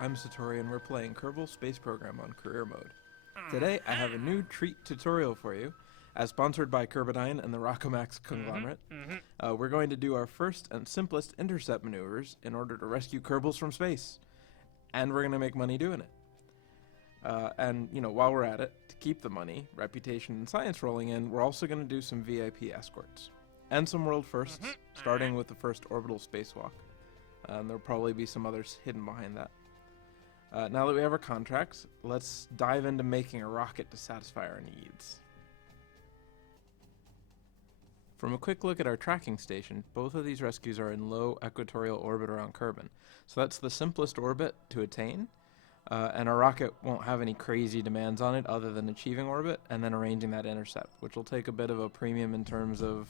I'm Satorri and we're playing Kerbal Space Program on Career Mode. Today I have a new treat tutorial for you, as sponsored by Kerbidyne and the Rockomax conglomerate. We're going to do our first and simplest intercept maneuvers in order to rescue Kerbals from space. And we're going to make money doing it. While we're at it, to keep the money, reputation, and science rolling in, we're also going to do some VIP escorts. And some world firsts, starting with the first orbital spacewalk. And there'll probably be some others hidden behind that. Now that we have our contracts, let's dive into making a rocket to satisfy our needs. From a quick look at our tracking station, both of these rescues are in low equatorial orbit around Kerbin. So that's the simplest orbit to attain, and our rocket won't have any crazy demands on it other than achieving orbit and then arranging that intercept, which will take a bit of a premium in terms of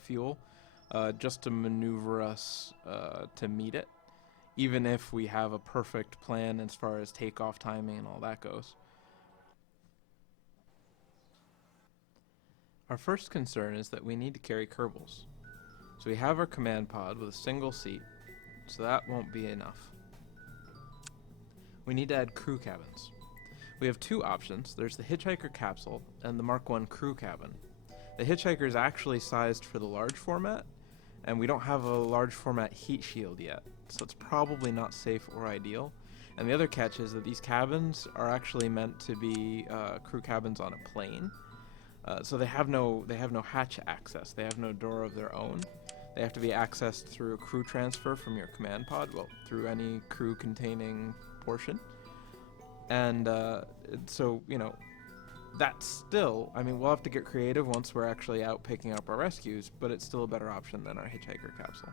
fuel, just to maneuver us to meet it, even if we have a perfect plan as far as takeoff timing and all that goes. Our first concern is that we need to carry Kerbals. So we have our command pod with a single seat, so that won't be enough. We need to add crew cabins. We have two options. There's the Hitchhiker capsule and the Mark I crew cabin. The Hitchhiker is actually sized for the large format, and we don't have a large format heat shield yet, so it's probably not safe or ideal. And the other catch is that these cabins are actually meant to be crew cabins on a plane. So they have no hatch access. They have no door of their own. They have to be accessed through a crew transfer from your command pod, well, through any crew containing portion. And that's still, we'll have to get creative once we're actually out picking up our rescues, but it's still a better option than our Hitchhiker capsule.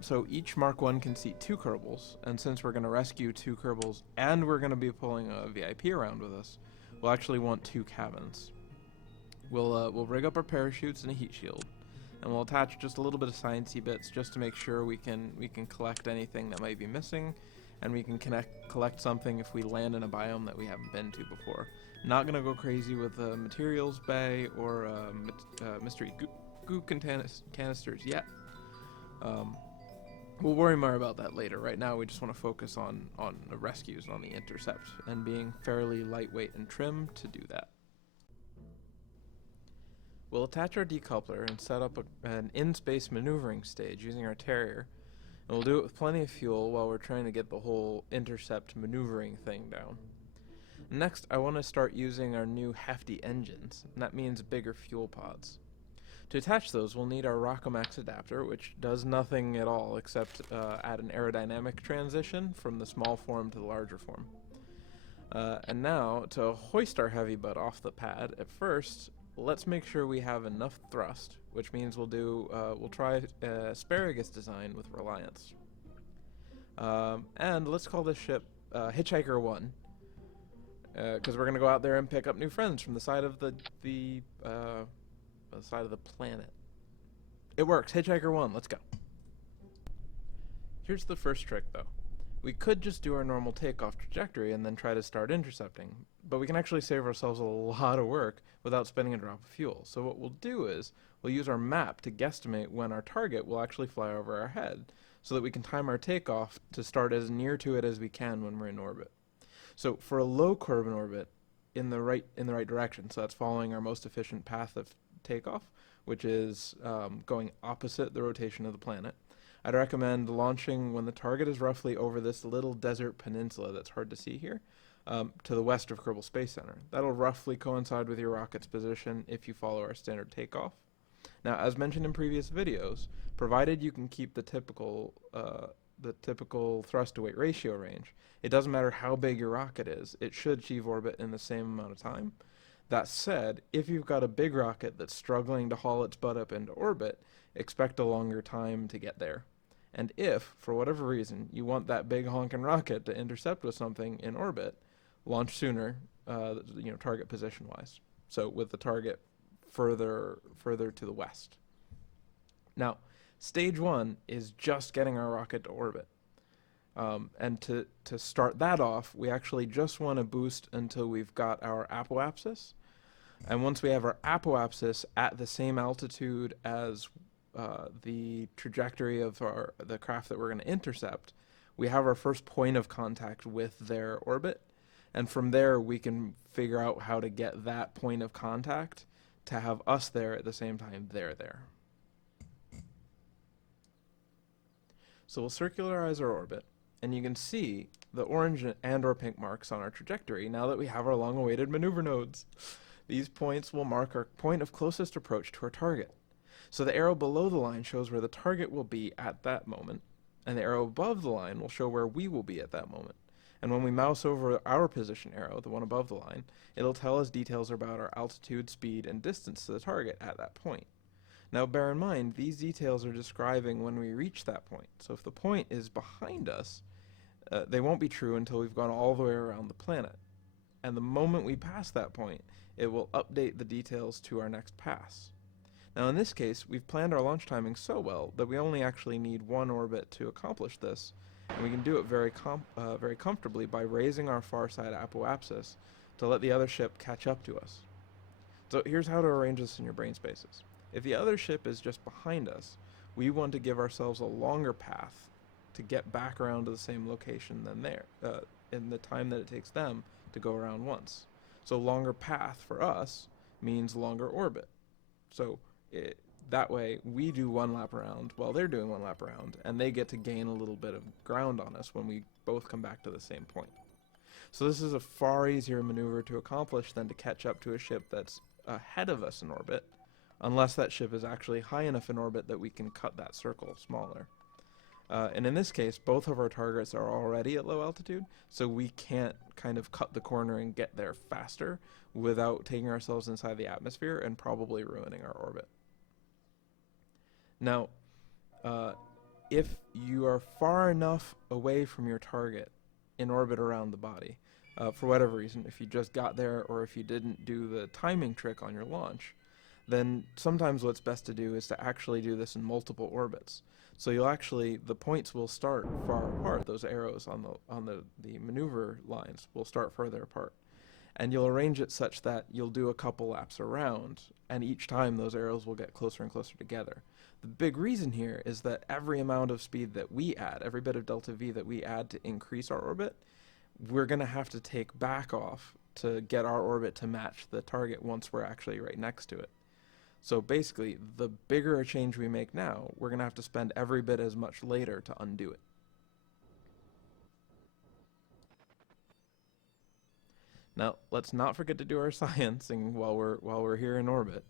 So each Mark I can seat 2 Kerbals, and since we're going to rescue 2 Kerbals and we're going to be pulling a VIP around with us, we'll actually want 2 cabins. We'll rig up our parachutes and a heat shield, and we'll attach just a little bit of sciencey bits just to make sure we can collect anything that might be missing, and we can collect something if we land in a biome that we haven't been to before. Not gonna go crazy with a materials bay or mystery goo canisters yet. We'll worry more about that later. Right now we just want to focus on the rescues, on the intercept, and being fairly lightweight and trim to do that. We'll attach our decoupler and set up an in-space maneuvering stage using our Terrier, and we'll do it with plenty of fuel while we're trying to get the whole intercept maneuvering thing down. Next, I want to start using our new hefty engines, and that means bigger fuel pods. To attach those, we'll need our Rockomax adapter, which does nothing at all except add an aerodynamic transition from the small form to the larger form. And now, to hoist our heavy butt off the pad, at first, let's make sure we have enough thrust, which means we'll try asparagus design with Reliance. And let's call this ship Hitchhiker 1, because we're going to go out there and pick up new friends from the side of the side of the planet. It works. Hitchhiker 1, let's go. Here's the first trick, though. We could just do our normal takeoff trajectory and then try to start intercepting, but we can actually save ourselves a lot of work without spending a drop of fuel. So what we'll do is we'll use our map to guesstimate when our target will actually fly over our head, so that we can time our takeoff to start as near to it as we can when we're in orbit. So for a low Kerbin orbit, in the right direction, so that's following our most efficient path of takeoff, which is going opposite the rotation of the planet, I'd recommend launching when the target is roughly over this little desert peninsula that's hard to see here, to the west of Kerbal Space Center. That'll roughly coincide with your rocket's position if you follow our standard takeoff. Now, as mentioned in previous videos, provided you can keep the typical thrust-to-weight ratio range, it doesn't matter how big your rocket is, it should achieve orbit in the same amount of time. That said, if you've got a big rocket that's struggling to haul its butt up into orbit, expect a longer time to get there. And if, for whatever reason, you want that big honkin' rocket to intercept with something in orbit, launch sooner, target position-wise. So with the target further to the west. Now, stage 1 is just getting our rocket to orbit. And to start that off, we actually just want to boost until we've got our apoapsis. And once we have our apoapsis at the same altitude as the trajectory of the craft that we're going to intercept, we have our first point of contact with their orbit, and from there we can figure out how to get that point of contact to have us there at the same time they're there. So we'll circularize our orbit, and you can see the orange and or pink marks on our trajectory now that we have our long-awaited maneuver nodes. These points will mark our point of closest approach to our target. So the arrow below the line shows where the target will be at that moment, and the arrow above the line will show where we will be at that moment. And when we mouse over our position arrow, the one above the line, it'll tell us details about our altitude, speed, and distance to the target at that point. Now bear in mind, these details are describing when we reach that point. So if the point is behind us, they won't be true until we've gone all the way around the planet. And the moment we pass that point, it will update the details to our next pass. Now in this case, we've planned our launch timing so well that we only actually need one orbit to accomplish this, and we can do it very comfortably by raising our far side apoapsis to let the other ship catch up to us. So here's how to arrange this in your brain spaces. If the other ship is just behind us, we want to give ourselves a longer path to get back around to the same location than in the time that it takes them to go around once. So longer path for us means longer orbit. So that way we do one lap around while they're doing one lap around, and they get to gain a little bit of ground on us when we both come back to the same point. So this is a far easier maneuver to accomplish than to catch up to a ship that's ahead of us in orbit, unless that ship is actually high enough in orbit that we can cut that circle smaller. And in this case, both of our targets are already at low altitude, so we can't kind of cut the corner and get there faster without taking ourselves inside the atmosphere and probably ruining our orbit. Now, if you are far enough away from your target in orbit around the body, for whatever reason, if you just got there or if you didn't do the timing trick on your launch, then sometimes what's best to do is to actually do this in multiple orbits. So the points will start far apart. Those arrows on the maneuver lines will start further apart. And you'll arrange it such that you'll do a couple laps around, and each time those arrows will get closer and closer together. The big reason here is that every amount of speed that we add, every bit of delta V that we add to increase our orbit, we're going to have to take back off to get our orbit to match the target once we're actually right next to it. So basically, the bigger a change we make now, we're going to have to spend every bit as much later to undo it. Now, let's not forget to do our sciencing while we're here in orbit.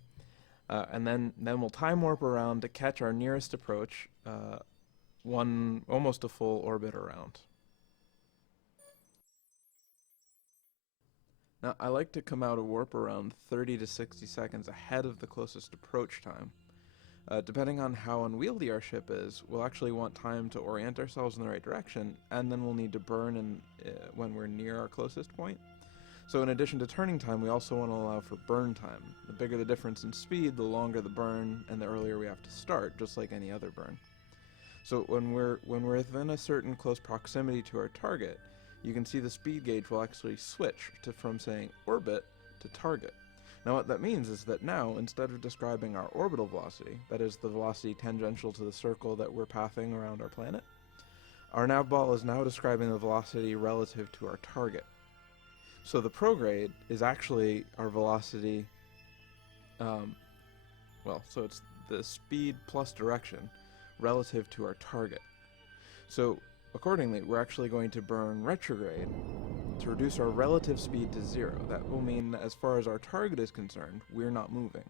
And then we'll time warp around to catch our nearest approach, almost a full orbit around. Now, I like to come out of warp around 30 to 60 seconds ahead of the closest approach time. Depending on how unwieldy our ship is, we'll actually want time to orient ourselves in the right direction, and then we'll need to burn when we're near our closest point. So in addition to turning time, we also want to allow for burn time. The bigger the difference in speed, the longer the burn, and the earlier we have to start, just like any other burn. So when we're within a certain close proximity to our target, you can see the speed gauge will actually switch from saying orbit to target. Now what that means is that now, instead of describing our orbital velocity, that is the velocity tangential to the circle that we're pathing around our planet, our nav ball is now describing the velocity relative to our target. So the prograde is actually our velocity, so it's the speed plus direction relative to our target. So accordingly, we're actually going to burn retrograde to reduce our relative speed to 0. That will mean that as far as our target is concerned, we're not moving.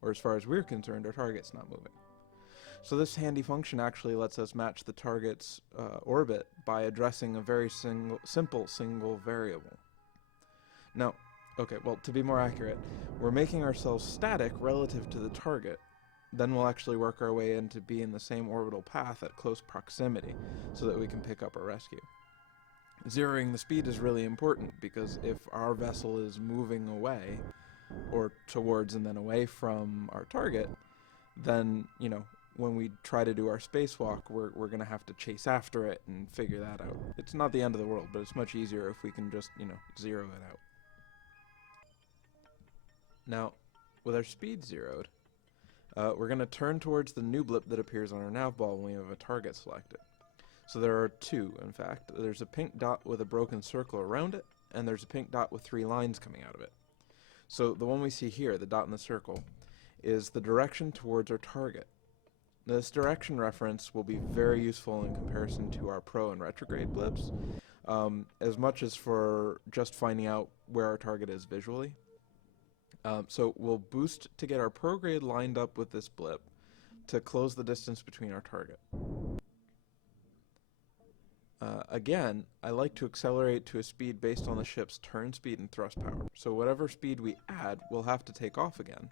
Or as far as we're concerned, our target's not moving. So this handy function actually lets us match the target's orbit by addressing a very simple single variable. Now, to be more accurate, we're making ourselves static relative to the target. Then we'll actually work our way in to be in the same orbital path at close proximity so that we can pick up our rescue. Zeroing the speed is really important because if our vessel is moving away, or towards and then away from our target, then, when we try to do our spacewalk, we're going to have to chase after it and figure that out. It's not the end of the world, but it's much easier if we can just, zero it out. Now, with our speed zeroed, we're going to turn towards the new blip that appears on our nav ball when we have a target selected. So there are two, in fact. There's a pink dot with a broken circle around it, and there's a pink dot with 3 lines coming out of it. So the one we see here, the dot in the circle, is the direction towards our target. This direction reference will be very useful in comparison to our pro and retrograde blips, as much as for just finding out where our target is visually. So we'll boost to get our prograde lined up with this blip to close the distance between our target. Again, I like to accelerate to a speed based on the ship's turn speed and thrust power. So whatever speed we add, we'll have to take off again.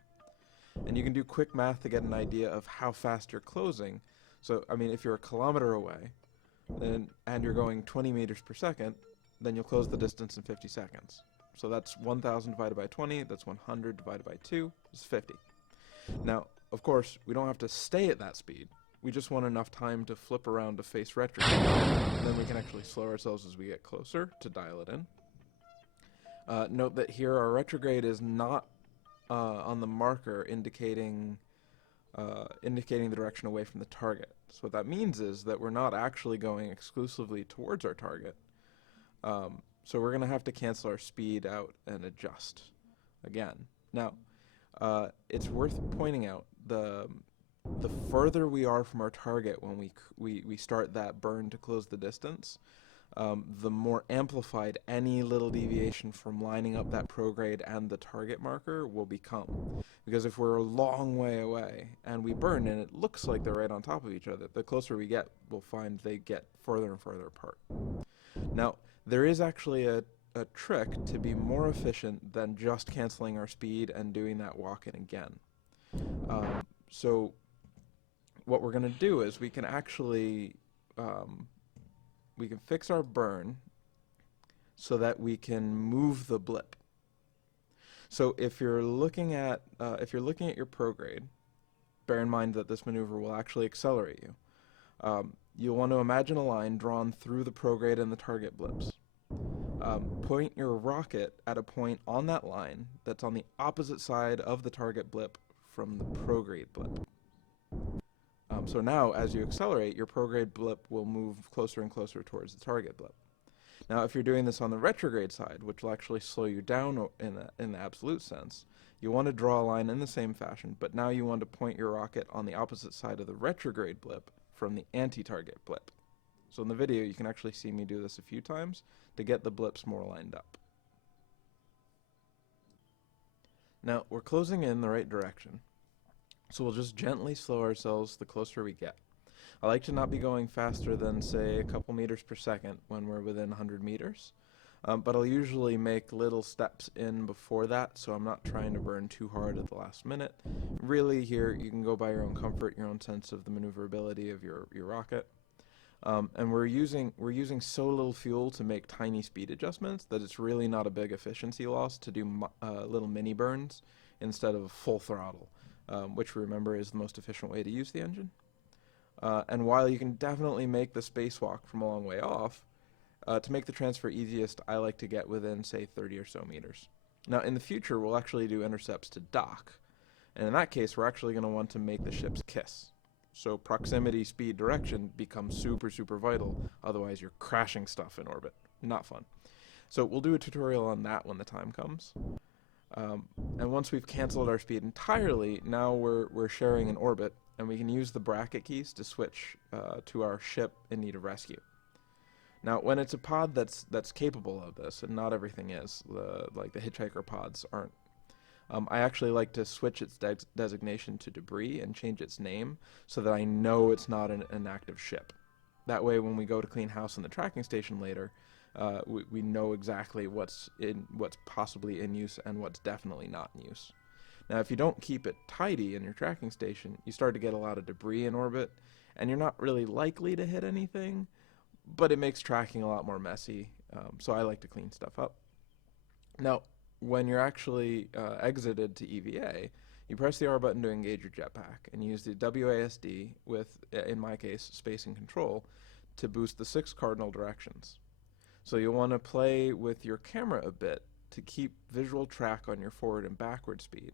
And you can do quick math to get an idea of how fast you're closing. So, I mean, if you're a kilometer away, and you're going 20 meters per second, then you'll close the distance in 50 seconds. So that's 1,000 divided by 20, that's 100 divided by 2, is 50. Now, of course, we don't have to stay at that speed. We just want enough time to flip around to face retrograde. Then we can actually slow ourselves as we get closer to dial it in. Note that here our retrograde is not on the marker indicating the direction away from the target. So what that means is that we're not actually going exclusively towards our target. So we're going to have to cancel our speed out and adjust again. Now, it's worth pointing out the further we are from our target when we start that burn to close the distance, the more amplified any little deviation from lining up that prograde and the target marker will become. Because if we're a long way away and we burn and it looks like they're right on top of each other, the closer we get, we'll find they get further and further apart. Now, there is actually a trick to be more efficient than just canceling our speed and doing that walk-in again. So what we're going to do is we can actually we can fix our burn so that we can move the blip. So if you're looking at your prograde, bear in mind that this maneuver will actually accelerate you. You'll want to imagine a line drawn through the prograde and the target blips. Point your rocket at a point on that line that's on the opposite side of the target blip from the prograde blip. So now, as you accelerate, your prograde blip will move closer and closer towards the target blip. Now, if you're doing this on the retrograde side, which will actually slow you down in the absolute sense, you want to draw a line in the same fashion, but now you want to point your rocket on the opposite side of the retrograde blip from the anti-target blip. So in the video, you can actually see me do this a few times to get the blips more lined up. Now, we're closing in the right direction, so we'll just gently slow ourselves the closer we get. I like to not be going faster than, say, a couple meters per second when we're within 100 meters, but I'll usually make little steps in before that, so I'm not trying to burn too hard at the last minute. Really, here, you can go by your own comfort, your own sense of the maneuverability of your rocket. And we're using so little fuel to make tiny speed adjustments that it's really not a big efficiency loss to do little mini burns instead of full throttle, which remember is the most efficient way to use the engine. And while you can definitely make the spacewalk from a long way off, to make the transfer easiest, I like to get within, say, 30 or so meters. Now, in the future, we'll actually do intercepts to dock, and in that case, we're actually going to want to make the ships kiss. So proximity, speed, direction becomes super, super vital. Otherwise, you're crashing stuff in orbit. Not fun. So we'll do a tutorial on that when the time comes. And once we've canceled our speed entirely, now we're sharing an orbit, and we can use the bracket keys to switch to our ship in need of rescue. Now, when it's a pod that's capable of this, and not everything is, like the hitchhiker pods aren't, I actually like to switch its designation to debris and change its name so that I know it's not an active ship. That way, when we go to clean house in the tracking station later, we know exactly what's possibly in use and what's definitely not in use. Now, if you don't keep it tidy in your tracking station, you start to get a lot of debris in orbit, and you're not really likely to hit anything, but it makes tracking a lot more messy, so I like to clean stuff up. Now, when you're actually exited to EVA, you press the R button to engage your jetpack and use the WASD with, in my case, space and control to boost the 6 cardinal directions. So you'll want to play with your camera a bit to keep visual track on your forward and backward speed,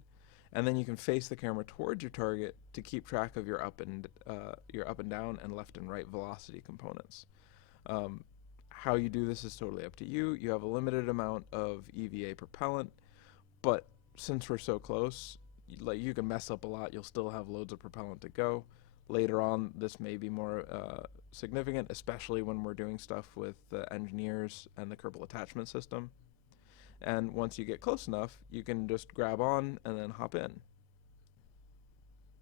And then you can face the camera towards your target to keep track of your up and down and left and right velocity components. How you do this is totally up to you. You have a limited amount of EVA propellant, but since we're so close, you can mess up a lot. You'll still have loads of propellant to go. Later on, this may be more significant, especially when we're doing stuff with the engineers and the Kerbal attachment system. And once you get close enough, you can just grab on and then hop in.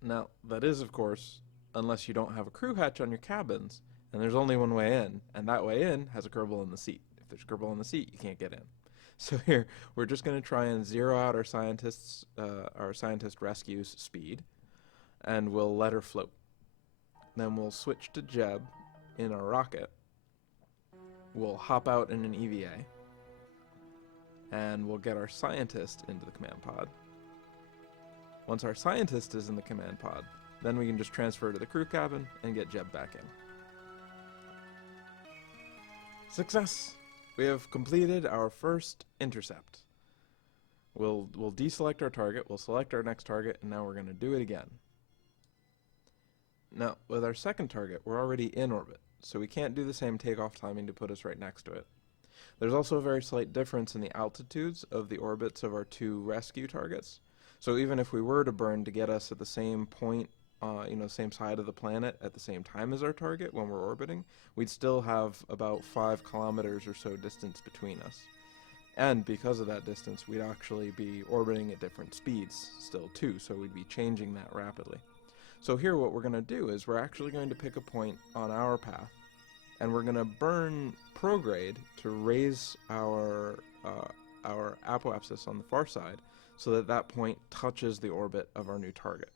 Now, that is, of course, unless you don't have a crew hatch on your cabins, and there's only one way in, and that way in has a Kerbal in the seat. If there's a Kerbal in the seat, you can't get in. So here, we're just going to try and zero out our scientist rescue's speed, and we'll let her float. Then we'll switch to Jeb in our rocket. We'll hop out in an EVA, and we'll get our scientist into the command pod. Once our scientist is in the command pod, then we can just transfer to the crew cabin and get Jeb back in. Success! We have completed our first intercept. We'll deselect our target, we'll select our next target, and now we're going to do it again. Now, with our second target, we're already in orbit, so we can't do the same takeoff timing to put us right next to it. There's also a very slight difference in the altitudes of the orbits of our two rescue targets. So even if we were to burn to get us at the same point, same side of the planet at the same time as our target when we're orbiting, we'd still have about 5 kilometers or so distance between us. And because of that distance, we'd actually be orbiting at different speeds still too, so we'd be changing that rapidly. So here what we're going to do is we're actually going to pick a point on our path, and we're going to burn prograde to raise our apoapsis on the far side so that that point touches the orbit of our new target.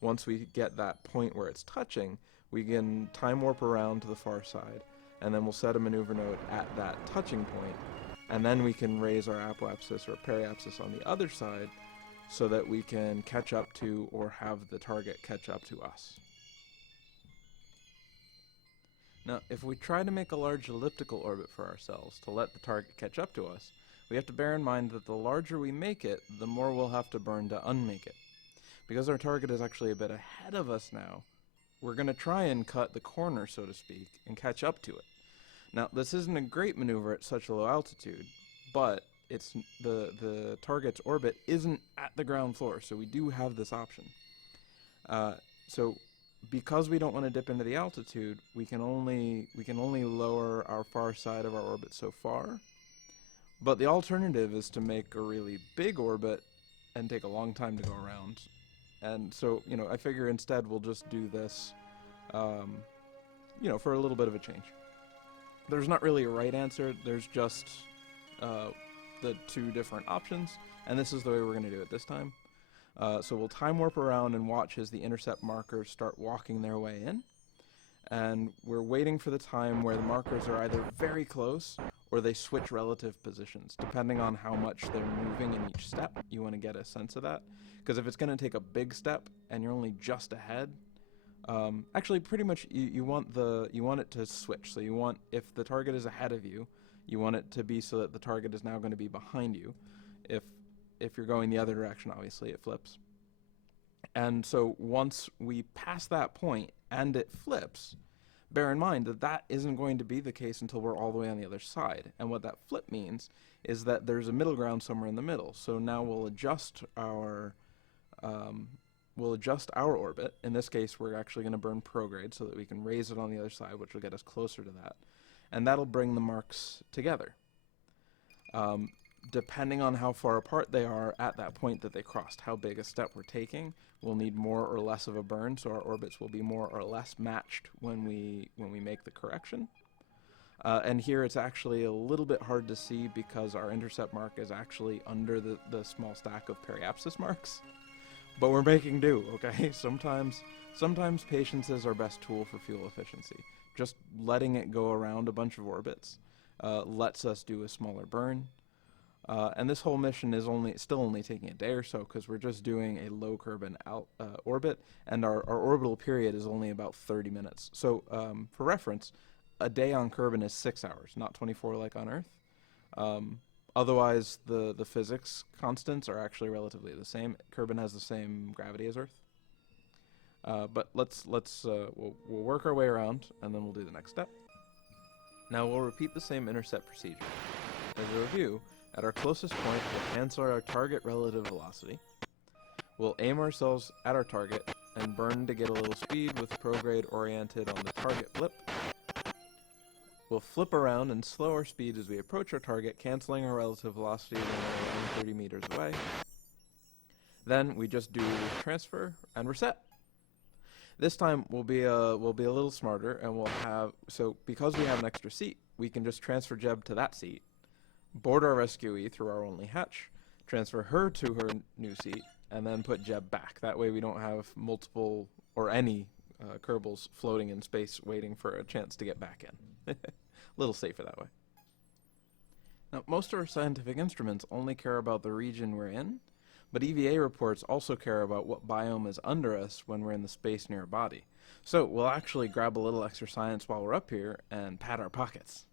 Once we get that point where it's touching, we can time warp around to the far side, and then we'll set a maneuver node at that touching point, and then we can raise our apoapsis or periapsis on the other side so that we can catch up to or have the target catch up to us. Now, if we try to make a large elliptical orbit for ourselves to let the target catch up to us, we have to bear in mind that the larger we make it, the more we'll have to burn to unmake it. Because our target is actually a bit ahead of us now, we're going to try and cut the corner, so to speak, and catch up to it. Now, this isn't a great maneuver at such a low altitude, but it's the target's orbit isn't at the ground floor, so we do have this option. So because we don't want to dip into the altitude, we can only lower our far side of our orbit so far. But the alternative is to make a really big orbit and take a long time to go around. And so, I figure instead we'll just do this, for a little bit of a change. There's not really a right answer. There's just the two different options, and this is the way we're going to do it this time. So we'll time warp around and watch as the intercept markers start walking their way in. And we're waiting for the time where the markers are either very close or they switch relative positions. Depending on how much they're moving in each step, you want to get a sense of that. Because if it's going to take a big step and you're only just ahead, actually pretty much you want it to switch. So you want, if the target is ahead of you, you want it to be so that the target is now going to be behind you. If you're going the other direction, obviously it flips. And so once we pass that point and it flips, bear in mind that that isn't going to be the case until we're all the way on the other side. And what that flip means is that there's a middle ground somewhere in the middle. So now we'll adjust our orbit. In this case, we're actually going to burn prograde so that we can raise it on the other side, which will get us closer to that. And that'll bring the marks together. Depending on how far apart they are at that point that they crossed, how big a step we're taking, we'll need more or less of a burn, so our orbits will be more or less matched when we make the correction. And here it's actually a little bit hard to see because our intercept mark is actually under the small stack of periapsis marks. But we're making do, okay? Sometimes patience is our best tool for fuel efficiency. Just letting it go around a bunch of orbits lets us do a smaller burn. And this whole mission is still only taking a day or so because we're just doing a low Kerbal orbit, and our orbital period is only about 30 minutes. So for reference, a day on Kerbal is 6 hours, not 24 like on Earth. Otherwise, the physics constants are actually relatively the same. Kerbin has the same gravity as Earth. But we'll work our way around, and then we'll do the next step. Now we'll repeat the same intercept procedure. As a review, at our closest point, we'll cancel our target relative velocity. We'll aim ourselves at our target and burn to get a little speed with prograde oriented on the target blip. We'll flip around and slow our speed as we approach our target, canceling our relative velocity when we're around 30 meters away. Then we just do transfer and reset. This time we'll be a little smarter, and because we have an extra seat, we can just transfer Jeb to that seat, board our rescuee through our only hatch, transfer her to her new seat, and then put Jeb back. That way we don't have multiple or any Kerbals floating in space waiting for a chance to get back in. A little safer that way. Now, most of our scientific instruments only care about the region we're in, but EVA reports also care about what biome is under us when we're in the space near a body. So we'll actually grab a little extra science while we're up here and pad our pockets.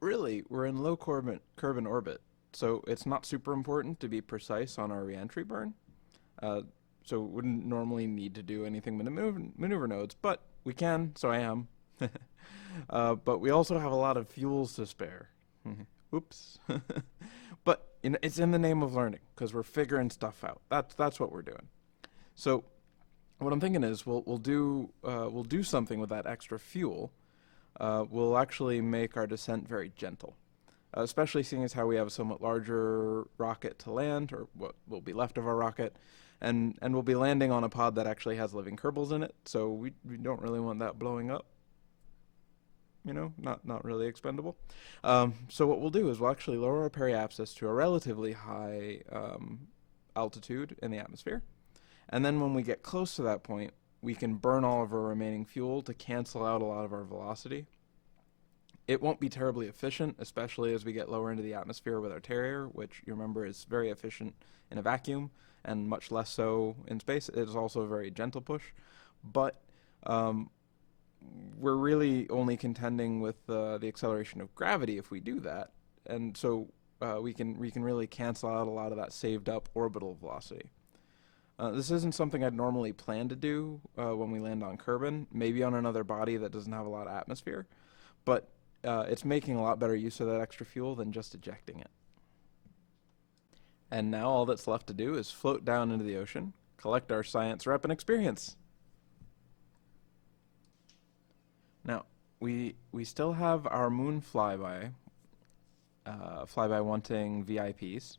Really, we're in low Kerbin orbit, so it's not super important to be precise on our reentry burn. So we wouldn't normally need to do anything with the maneuver nodes, but we can, so I am. But we also have a lot of fuels to spare. Oops. But it's in the name of learning, because we're figuring stuff out. That's what we're doing. So what I'm thinking is we'll do something with that extra fuel. We'll actually make our descent very gentle, especially seeing as how we have a somewhat larger rocket to land, or what will be left of our rocket, and we'll be landing on a pod that actually has living Kerbals in it, so we don't really want that blowing up. You know, not really expendable. So what we'll do is we'll actually lower our periapsis to a relatively high altitude in the atmosphere, and then when we get close to that point, we can burn all of our remaining fuel to cancel out a lot of our velocity. It won't be terribly efficient, especially as we get lower into the atmosphere with our Terrier, which you remember is very efficient in a vacuum and much less so in space. It is also a very gentle push, but we're really only contending with the acceleration of gravity if we do that, and so we can really cancel out a lot of that saved up orbital velocity. This isn't something I'd normally plan to do when we land on Kerbin, maybe on another body that doesn't have a lot of atmosphere, but it's making a lot better use of that extra fuel than just ejecting it. And now all that's left to do is float down into the ocean, collect our science rep and experience. Now, we still have our moon flyby wanting VIPs,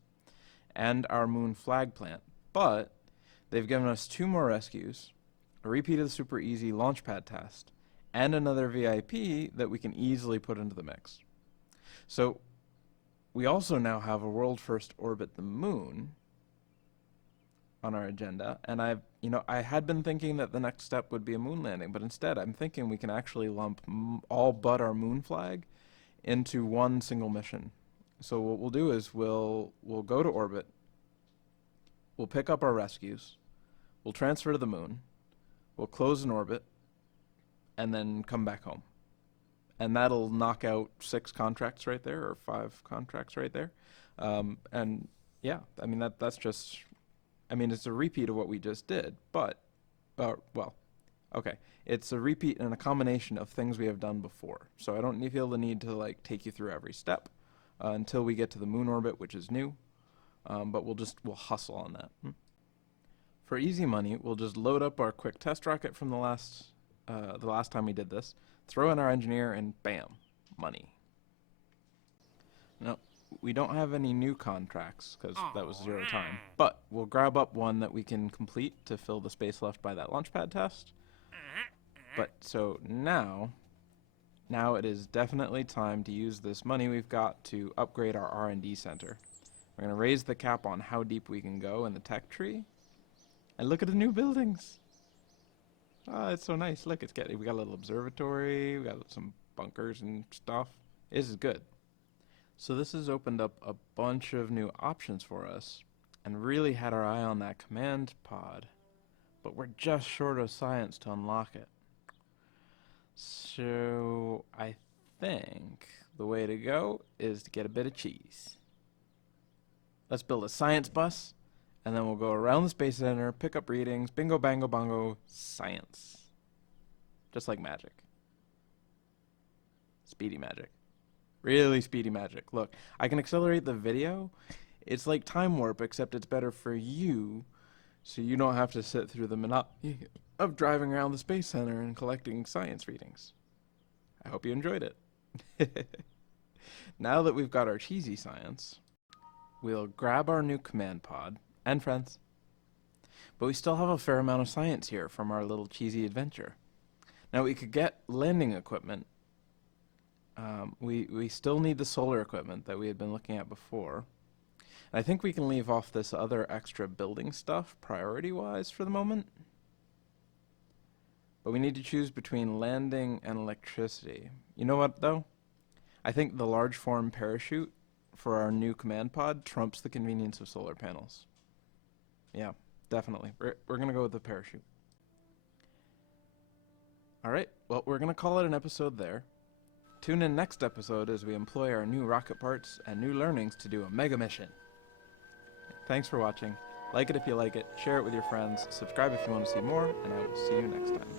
and our moon flag plant, but they've given us 2 more rescues, a repeat of the super easy launchpad test, and another VIP that we can easily put into the mix. So we also now have a world first orbit the moon on our agenda, and I had been thinking that the next step would be a moon landing, but instead I'm thinking we can actually lump all but our moon flag into one single mission. So what we'll do is we'll go to orbit, we'll pick up our rescues, we'll transfer to the moon, we'll close in orbit, and then come back home. And that'll knock out 6 contracts right there, or 5 contracts right there. And yeah, I mean, that's just, I mean, it's a repeat of what we just did, but, well, okay. It's a repeat and a combination of things we have done before. So I don't feel the need to, like, take you through every step until we get to the moon orbit, which is new. But we'll hustle on that. For easy money, we'll just load up our quick test rocket from the last time we did this, throw in our engineer, and bam, money. Now, we don't have any new contracts, because that was 0 time, but we'll grab up one that we can complete to fill the space left by that launchpad test. But so now it is definitely time to use this money we've got to upgrade our R&D center. We're going to raise the cap on how deep we can go in the tech tree. And look at the new buildings. Oh, it's so nice. Look, we got a little observatory, we got some bunkers and stuff. This is good. So this has opened up a bunch of new options for us and really had our eye on that command pod. But we're just short of science to unlock it. So I think the way to go is to get a bit of cheese. Let's build a science bus, and then we'll go around the Space Center, pick up readings, bingo, bango, bongo, science. Just like magic. Speedy magic. Really speedy magic. Look, I can accelerate the video. It's like time warp, except it's better for you, so you don't have to sit through the monotony of driving around the Space Center and collecting science readings. I hope you enjoyed it. Now that we've got our cheesy science, we'll grab our new command pod and friends. But we still have a fair amount of science here from our little cheesy adventure. Now we could get landing equipment. We still need the solar equipment that we had been looking at before. And I think we can leave off this other extra building stuff priority-wise for the moment. But we need to choose between landing and electricity. You know what, though? I think the large form parachute for our new command pod trumps the convenience of solar panels. Yeah, definitely. We're going to go with the parachute. Alright, well, we're going to call it an episode there. Tune in next episode as we employ our new rocket parts and new learnings to do a mega mission. Thanks for watching. Like it if you like it, share it with your friends, subscribe if you want to see more, and I will see you next time.